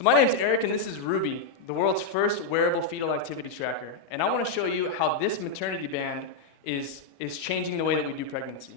So my name's Eric, and this is Rubi, the world's first wearable fetal activity tracker. And I want to show you how this maternity band is changing the way that we do pregnancy.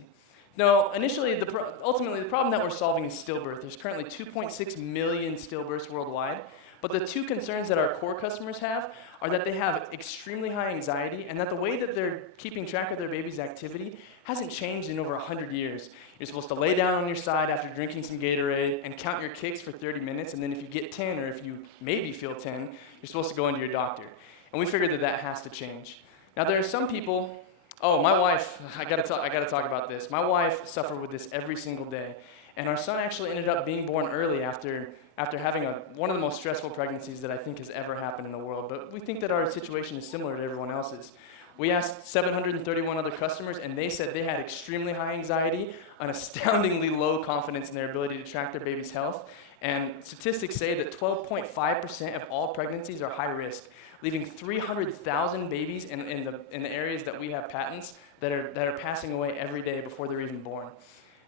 Now, initially, ultimately, the problem that we're solving is stillbirth. There's currently 2.6 million stillbirths worldwide. But the two concerns that our core customers have are that they have extremely high anxiety and that the way that they're keeping track of their baby's activity hasn't changed in over 100 years. You're supposed to lay down on your side after drinking some Gatorade and count your kicks for 30 minutes, and then if you get 10 or if you maybe feel 10, you're supposed to go into your doctor. And we figured that that has to change. Now there are some people, my wife, I gotta talk about this. My wife suffered with this every single day. And our son actually ended up being born early after having one of the most stressful pregnancies that I think has ever happened in the world. But we think that our situation is similar to everyone else's. We asked 731 other customers, and they said they had extremely high anxiety, an astoundingly low confidence in their ability to track their baby's health. And statistics say that 12.5% of all pregnancies are high risk, leaving 300,000 babies in the areas that we have patents that are passing away every day before they're even born.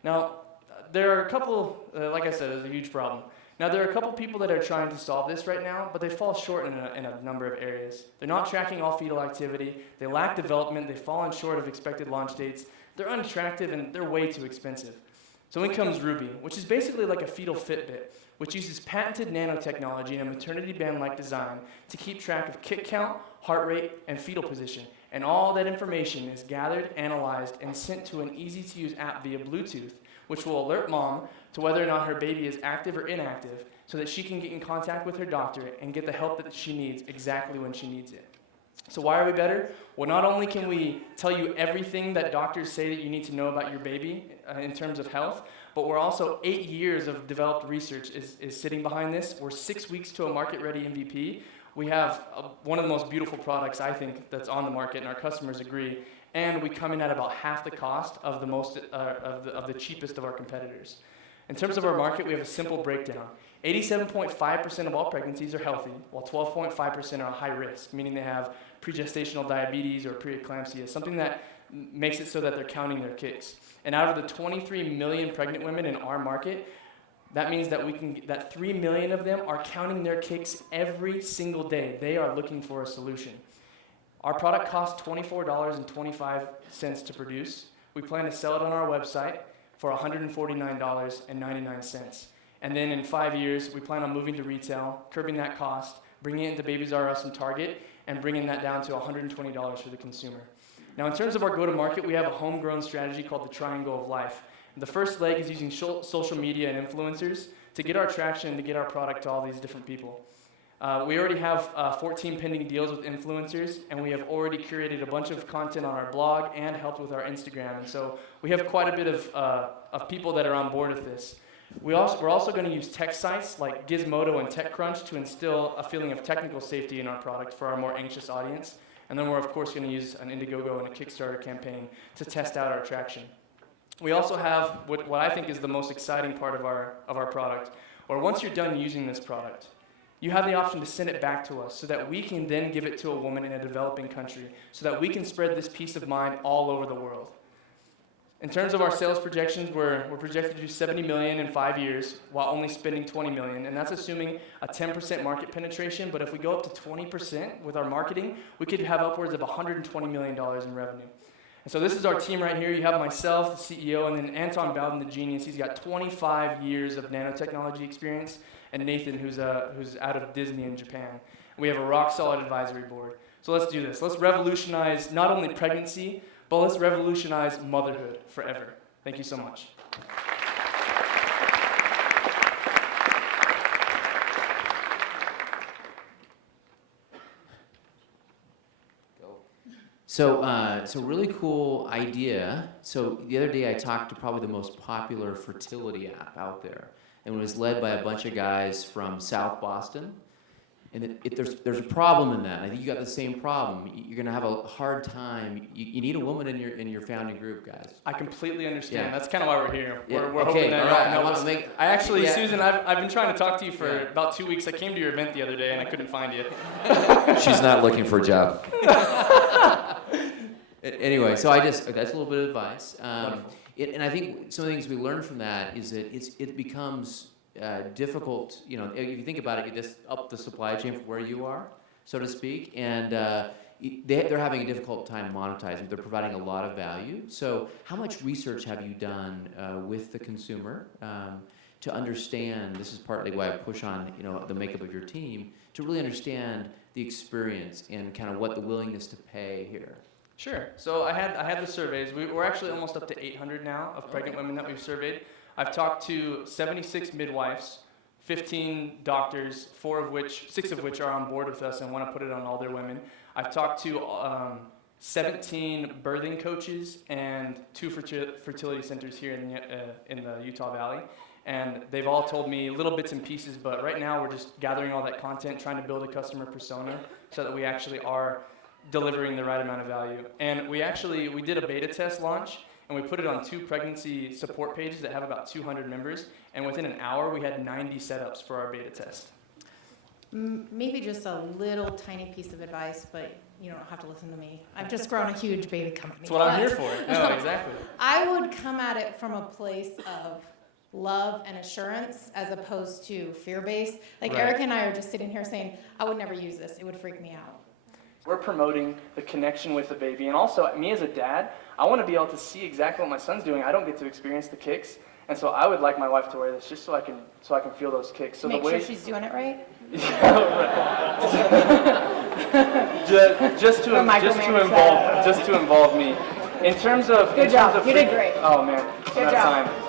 Now, there are a couple, like I said, it's a huge problem. Now, there are a couple people that are trying to solve this right now, but they fall short in a number of areas. They're not tracking all fetal activity, they lack development, they've fallen short of expected launch dates, they're unattractive, and they're way too expensive. So in comes Rubi, which is basically like a fetal Fitbit, which uses patented nanotechnology and a maternity band-like design to keep track of kick count, heart rate, and fetal position. And all that information is gathered, analyzed, and sent to an easy-to-use app via Bluetooth, which will alert mom to whether or not her baby is active or inactive so that she can get in contact with her doctor and get the help that she needs exactly when she needs it. So why are we better? Well, not only can we tell you everything that doctors say that you need to know about your baby in terms of health, but we're also 8 years of developed research is sitting behind this. We're 6 weeks to a market-ready MVP. We have one of the most beautiful products, I think, that's on the market, and our customers agree. And we come in at about half the cost of the cheapest of our competitors. In terms of our market, we have a simple breakdown. 87.5% of all pregnancies are healthy, while 12.5% are high risk, meaning they have pregestational diabetes or preeclampsia, something that makes it so that they're counting their kicks. And out of the 23 million pregnant women in our market, that means that 3 million of them are counting their kicks every single day. They are looking for a solution. Our product costs $24.25 to produce. We plan to sell it on our website for $149.99. And then in 5 years, we plan on moving to retail, curbing that cost, bringing it into Babies R Us and Target, and bringing that down to $120 for the consumer. Now, in terms of our go-to-market, we have a homegrown strategy called the Triangle of Life. The first leg is using social media and influencers to get our traction and to get our product to all these different people. We already have 14 pending deals with influencers, and we have already curated a bunch of content on our blog and helped with our Instagram. And so we have quite a bit of people that are on board with this. We're also going to use tech sites like Gizmodo and TechCrunch to instill a feeling of technical safety in our product for our more anxious audience. And then we're, of course, going to use an Indiegogo and a Kickstarter campaign to test out our traction. We also have what I think is the most exciting part of our product, or once you're done using this product, you have the option to send it back to us so that we can then give it to a woman in a developing country so that we can spread this peace of mind all over the world. In terms of our sales projections, we're projected to do $70 million in 5 years while only spending $20 million, and that's assuming a 10% market penetration, but if we go up to 20% with our marketing, we could have upwards of $120 million in revenue. And so this is our team right here. You have myself, the CEO, and then Anton Bowden, the genius. He's got 25 years of nanotechnology experience, and Nathan, who's out of Disney in Japan. We have a rock-solid advisory board. So let's do this. Let's revolutionize not only pregnancy, but let's revolutionize motherhood forever. Thank you so much. So really cool idea. So the other day I talked to probably the most popular fertility app out there, and it was led by a bunch of guys from South Boston. And there's a problem in that. I think you got the same problem. You're gonna have a hard time. You need a woman in your founding group, guys. I completely understand. Yeah. That's kind of why we're here. Yeah. We're hoping that y'all can help us. I Actually, yeah. Susan, I've been trying to talk to you for about 2 weeks. I came to your event the other day and I couldn't find you. She's not looking for a job. Anyway, so that's a little bit of advice. And I think some of the things we learned from that is that it becomes difficult, if you think about it, you just up the supply chain from where you are, so to speak, and they're having a difficult time monetizing. They're providing a lot of value. So how much research have you done with the consumer to understand, this is partly why I push on the makeup of your team, to really understand the experience and kind of what the willingness to pay here? Sure. So I had the surveys. We're actually almost up to 800 now of pregnant women that we've surveyed. I've talked to 76 midwives, 15 doctors, 6 of which are on board with us and want to put it on all their women. I've talked to 17 birthing coaches and 2 fertility centers here in the Utah Valley. And they've all told me little bits and pieces, but right now we're just gathering all that content, trying to build a customer persona so that we actually are delivering the right amount of value. And we did a beta test launch, and we put it on 2 pregnancy support pages that have about 200 members, and within an hour we had 90 setups for our beta test. Maybe just a little tiny piece of advice, but you don't have to listen to me. I've just grown a huge baby company. That's what I'm here for. No, exactly. I would come at it from a place of love and assurance as opposed to fear-based. Like Right. Eric and I are just sitting here saying, I would never use this. It would freak me out. We're promoting the connection with the baby, and also me as a dad, I want to be able to see exactly what my son's doing. I don't get to experience the kicks, and so I would like my wife to wear this just so I can feel those kicks. So Make the way sure she's doing it right. just to involve me. In terms of Good job. You did great. Oh man, Good I'm out of job. time.